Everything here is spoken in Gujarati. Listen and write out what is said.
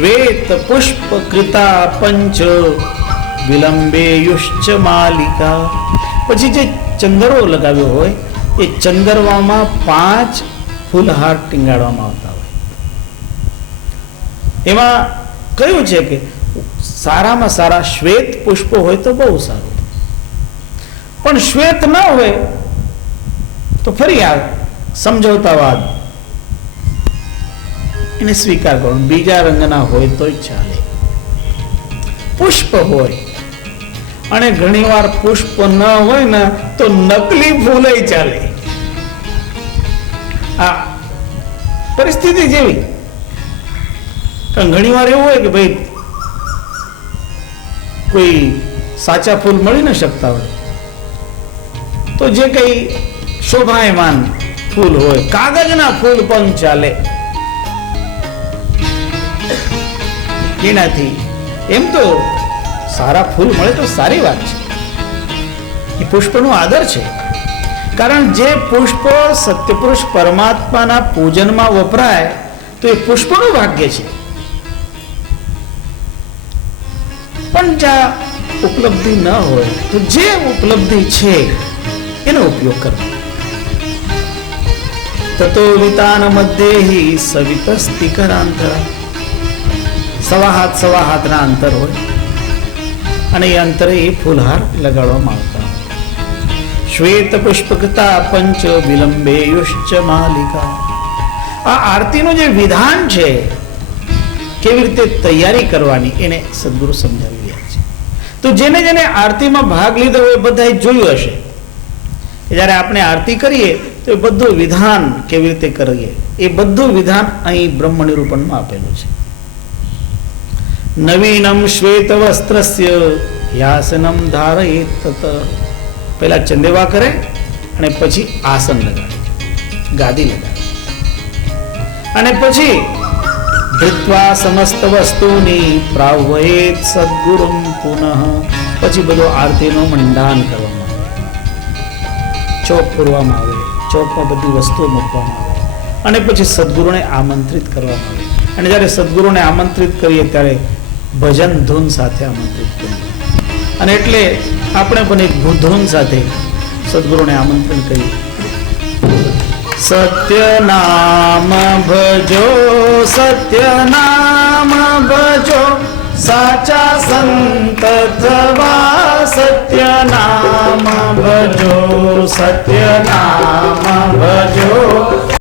શ્વેત પુષ્પ કૃતા પંચ વિલંબેયુશ્ચ માલિકા. પછી જે ચંદરો લગાવ્યો હોય એ ચંદરવામાં 5 ફૂલહાર ટીંગાડવામાં આવતા હોય. એમાં કયું છે કે સારામાં સારા શ્વેત પુષ્પો હોય તો બહુ સારું, પણ શ્વેત ન હોય તો ફરી આ સમજાવતાવાદ એને સ્વીકાર કરો. બીજા રંગના હોય તો ચાલે. પુષ્પ હોય અને ઘણીવાર પુષ્પ ન હોય ને તો નકલી ફૂલ ચાલે. આ પરિસ્થિતિ જેવી. ઘણી વાર એવું હોય કે ભાઈ કોઈ સાચા ફૂલ મળી ન શકતા હોય તો જે કઈ શોભાયમાન ફૂલ હોય, કાગળના ફૂલ પણ ચાલે. એનાથી એમ તો સારા ફૂલ મળે તો સારી વાત છે, એ પુષ્પનો આદર છે. કારણ જે પુષ્પ સત્યપુરુષ પરમાત્માના પૂજનમાં વપરાય તો એ પુષ્પનું ભાગ્ય છે. પણ જ્યાં ઉપલબ્ધિ ન હોય તો જે ઉપલબ્ધિ છે એનો ઉપયોગ કરવો. તતો વિતાન મધ્યે સવિતસ્તિકરાંતર. સવા હાથના અંતર હોય અને એ અંતરે એ ફૂલહાર લગાડવામાં આવતા. શ્વેત પુષ્પકતા પંચ વિલંબેયુશ્ચ માલિકા. આ આરતીનું જે વિધાન છે, કેવી રીતે તૈયારી કરવાની, એને સદગુરુ સમજાવી રહ્યા છે. તો જેને જેને આરતીમાં ભાગ લીધો હોય બધાએ જોયું હશે કે જ્યારે આપણે આરતી કરીએ તો એ બધું વિધાન કેવી રીતે કરીએ, એ બધું વિધાન અહીં બ્રહ્મ નિરૂપણમાં આપેલું છે. નવીનમ શ્વેત વસ્ત્રસ્ય યાસનમ ધારયેત તત. પહેલા ચંદેવા કરે અને પછી આસન લગાડે, ગાદી લગાડે, અને પછી ધૃત્વા સમસ્ત વસ્તુની પ્રાહ્વયેત સદ્ગુરુમ પુનઃ. પછી બધો આરતીનો મંડાન કરવામાં આવે, ચોક પૂરવામાં આવે, ચોકમાં બધી વસ્તુઓ મૂકવામાં આવે અને પછી સદગુરુને આમંત્રિત કરવામાં આવે. અને જ્યારે સદગુરુને આમંત્રિત કરીએ ત્યારે ભજન ધૂન સાથે આમંત્રિત કરીએ. અને એટલે આપણે પણ એક ધૂન સાથે સદગુરુને આમંત્રણ કરીએ. સત્ય નામ ભજો, સત્ય નામ ભજો, સાચા સંત થવા સત્ય નામ ભજો, સત્ય નામ ભજો.